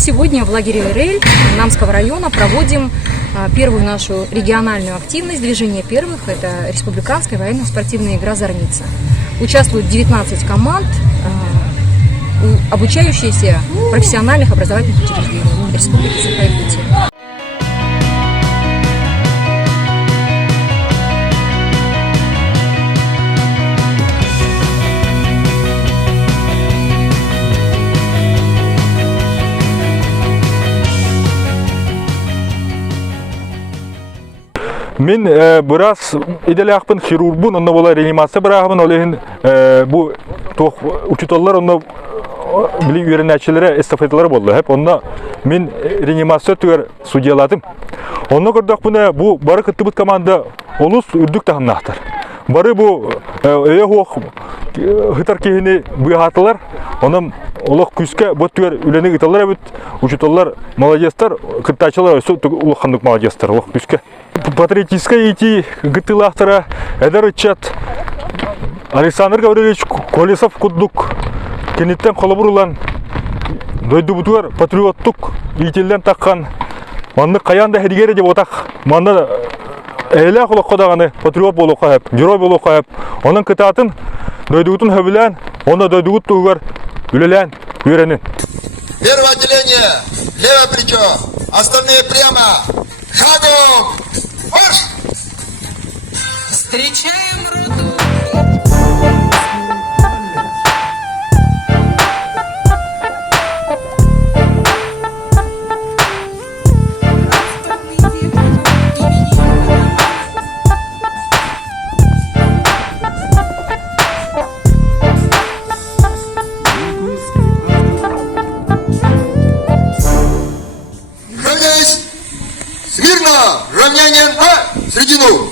сегодня в лагере Верель Намского района проводим первую нашу региональную активность движения первых. Это республиканская военно-спортивная игра «Зорница». Участвуют 19 команд, обучающиеся в профессиональных образовательных учреждениях Республики Саха-Якутия. Мен biraz idealakpın xirurgbun, onda bola reanimasiya bırağımın olehin bu uçutallar onda bilim öğrenicileri estafetleri boldu hep onda men reanimasiya tüger sudiyaladım. Onda gördük bunu bu barı kıttıbıt komanda olus ürdük tahımnaqtar. Barı bu öye hoq hıtar kehini buyhatılar. Ondan olaq küske bu tüger üleni gıtallar evet uçutallar молодецтар кыттачылар өсө улахандык молодецтар олaq küske. Патриотическое идти гытылахтара эдерчат Александр Гаврилович Колесов куддук кенеттен колобурлан дойдубутуар патриоттук ителден таккан манны каянда хедигере деп отак манны эле колоккодаганы патриот болокка хеп герой болокка хеп онун кытатын дойдугутун хөбүлен онда дойдугут тугар үлелен үйренин. Первое отделение, левое плечо, остальные прямо. Шагом! Марш! Встречаем роду! Равняние на середину.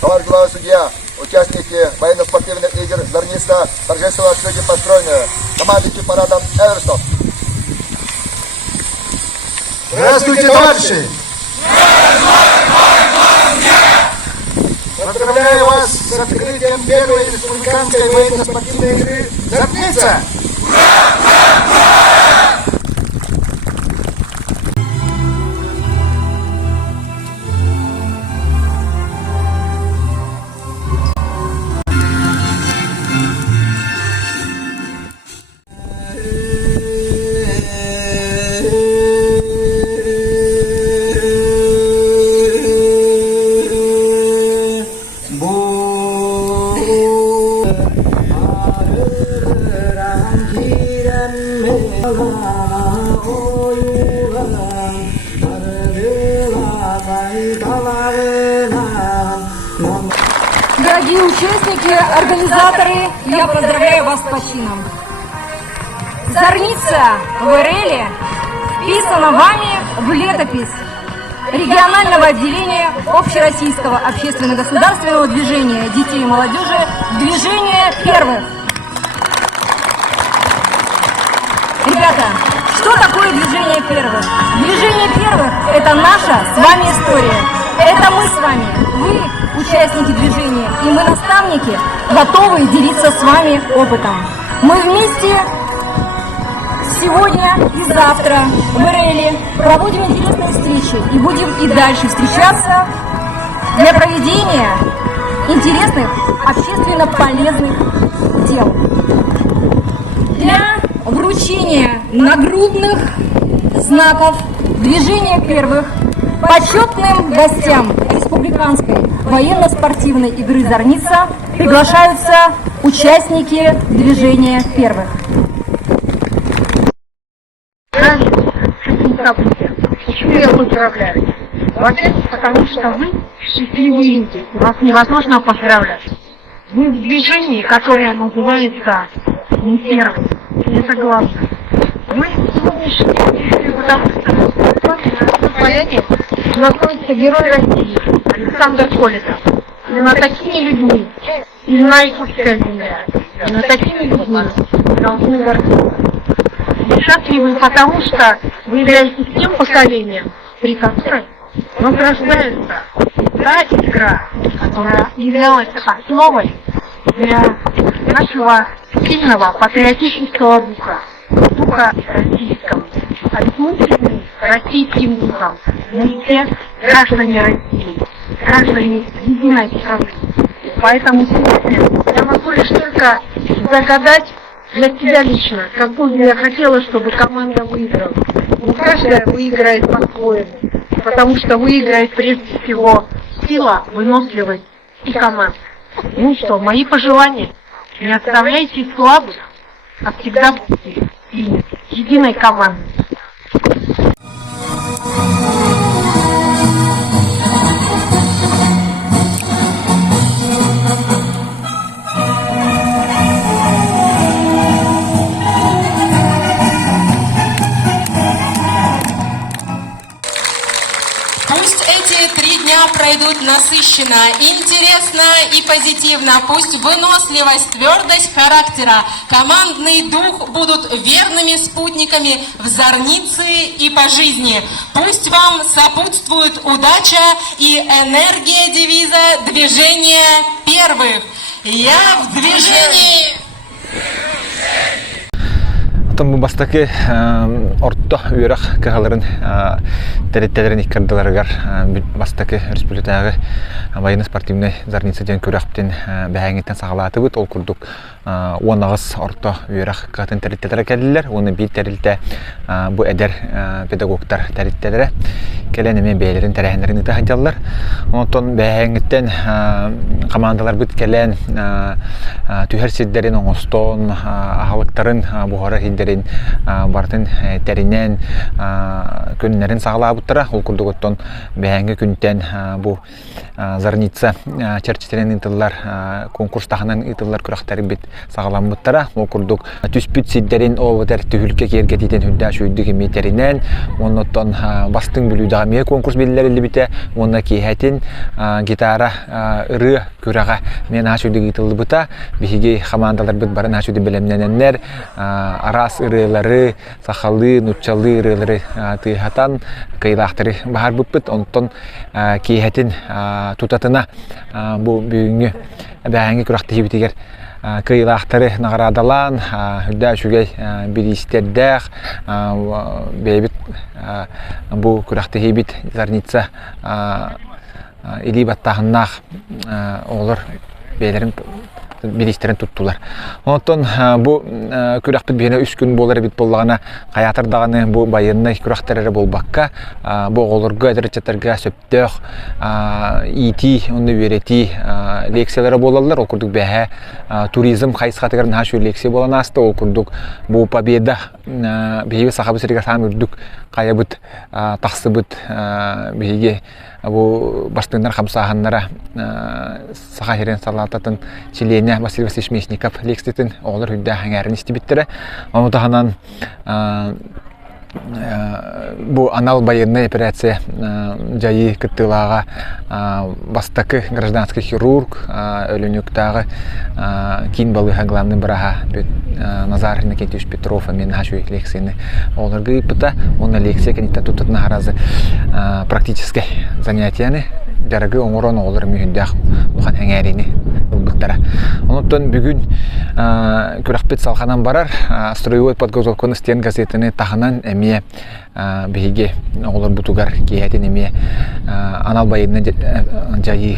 Товарищ глава судья, участники военно-спортивных игр «Зорница» торжественно открытие построены. Командующий парадом Эверстов. Здравствуйте, товарищи! Поздравляю вас с открытием первой республиканской военно-спортивной игры «Зорница». Дорогие участники, организаторы, я поздравляю вас с почином. «Зорница» в Вереле вписана вами в летопись регионального отделения общероссийского общественно-государственного движения детей и молодежи «Движение первых». Ребята, что такое «Движение первых»? «Движение первых» – это наша с вами история. Это мы с вами, вы, участники движения, и мы, наставники, готовы делиться с вами опытом. Мы вместе сегодня и завтра в Вереле проводим интересные встречи и будем и дальше встречаться для проведения интересных, общественно полезных дел. Для вручения нагрудных знаков «Движение первых» почетным гостям республиканской военно-спортивной игры «Зорница» приглашаются участники движения первых. Почему я поздравляю? Во-первых, потому что вы счастливые люди, вас невозможно поздравлять. Вы в движении, которое называется не первым, это главное. Вы сегодняшние, потому что в вашем состоянии находится герой России Александр Колесов. Именно такими людьми и на Якутская земля, именно такими людьми должны гордиться. Счастливы, потому что вы являетесь тем поколением, при котором но рождается та игра, которая являлась основой для нашего сильного патриотического духа российского. А ведь мы сильны российским духом, мы все граждане России, граждане единой страны. Поэтому сегодня я могу лишь только загадать для себя лично, какую бы я хотела, чтобы команда выиграла. Но каждая выиграет по-своему, потому что выиграет прежде всего сила, выносливость и команда. Ну что, мои пожелания. Не оставляйте слабых, а всегда будьте единой командой. Пусть эти 3 дня пройдут насыщенно, интересно и позитивно. Пусть выносливость, твердость характера, командный дух будут верными спутниками в зорнице и по жизни. Пусть вам сопутствует удача и энергия девиза «Движение первых». Я в движении! Там bu bastaki orta üyrak kahaların terletlerin ikkardılarıgar bastaki Respublika'ya bayını sportivne zarnitsa den küraktен бәһәңиттен сағалаты бит ол курдук 19 орта üyrak катын терletелер келдилер. Оны бит терилте бу эдер педагогтар терletелере келене мен бәйләрен тәрәһеннәрен тәһәҗәлләр. Онтон бәһәңиттен командалар бит келен түһәр сиддәрен оңостон ахалыктарын бухара хиддәрен бартын тәринен көннәрен сағалабыттыра. Ол курдуготтон бәһәңге күнтен бу Зарница черчетерен итыллар конкурс тахынан итыллар күрәхтәре бит сагаламбыттара. Ол курдук түспит сиддәрен овытер түһүлкә кергә дитен хүндә шуйдыгы метеринен оннотон бастың бүлүдә ме конкурс белләре бите. Онна киһәтин гитара ыры күрәгә мен ашуйдыгы итылды бута. Биһиге командалар бит барын ашуйды белемнәннәр арас ырылары сахалы нучалы ырылары тыһатан кыйлахтыры бахар буппит онтон киһәтин тутатына бу бүгүнгү бәһәңге күрәхтә хибитигер кыйлахтары наградалан хүддә шугай биристердәх бәйбит бу күрәхтә хибит зарница или баттахнах олар бәйләрен биристерин туттулар. Онтон бу күрәхпит бене 3 күн болар бит боллагана каятыр даганы бу байынны күрәхтәрәре болбакка бу олорга дәрәҗәтәргә сөптөх ити онны верети лекциялары болалар. Ол курдук бәһә туризм хайсхатыгырын хашу лекция болана асты. Ол курдук бу победа беге сахабы сиргә самырдык каябыт тахсыбыт беге бу баштыңдар хамсаһаннара сахарен салататын Чиленя Василий Васильевич Мечников лекциясын олар хүддә хәңәрен истибиттере. Аны таһанан бу анал военная операция жайы кыттылага бастакы гражданский хирург өлөнүктагы кин балыга главный браха Назар Никитич Петров мен хашу лекцияны оларга ипта оны лекция кенитта тутутна харазы практически занятияны дәрәге оңорон олар мүйдәх бухан хәңәрини булбыктара. Онтон бүгүн күрәхпет салханан барар строевой подготовка стен газетаны таханан эме биге олар бутугар киятин эме анал байынны жайы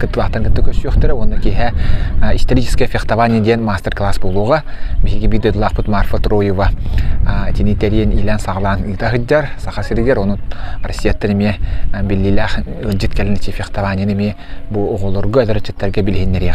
кытлахтан кыттыкөс жөктөрө оны киһә историческое фехтование ден мастер-класс булуга биге бидедлахпут Марфа Троева тинитәрен илән саглан итахыджар сахасырыгер оны Россияттан эме биллилах җиткәлне фехтование эме бу оголорга дәрәҗәттәргә билһеннәргә